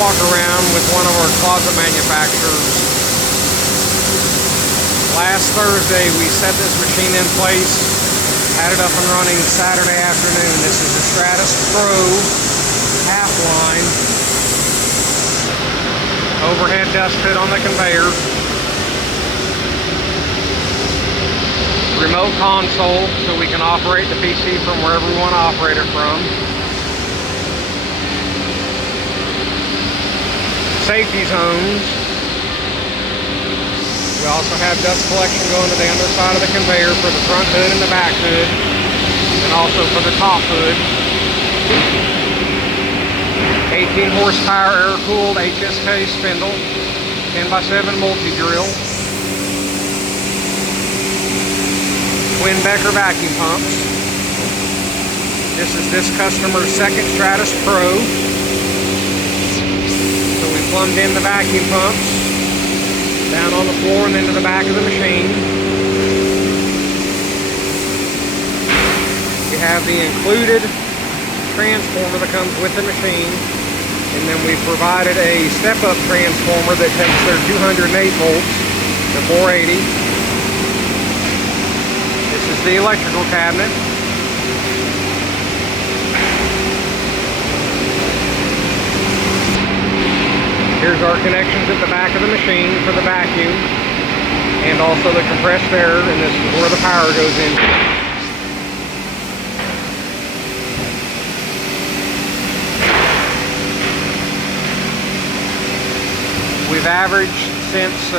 walk around with one of our closet manufacturers. Last Thursday we set this machine in place, had it up and running Saturday afternoon. This is the Stratos Pro half line. Overhead dust hood on the conveyor. Remote console so we can operate the PC from wherever we want to operate it from. Safety zones. We also have dust collection going to the underside of the conveyor for the front hood and the back hood, and also for the top hood. 18 horsepower air-cooled HSK spindle, 10x7 multi-drill, twin Becker vacuum pumps. This is this customer's second Stratos Pro. So we plumbed in the vacuum pumps down on the floor and into the back of the machine. We have the included transformer that comes with the machine, and then we provided a step-up transformer that takes their 208 volts to 480. This is the electrical cabinet. Here's our connections at the back of the machine for the vacuum and also the compressed air, and this is where the power goes into. We've averaged since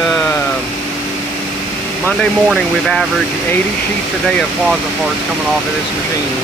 Monday morning, we've averaged 80 sheets a day of closet parts coming off of this machine.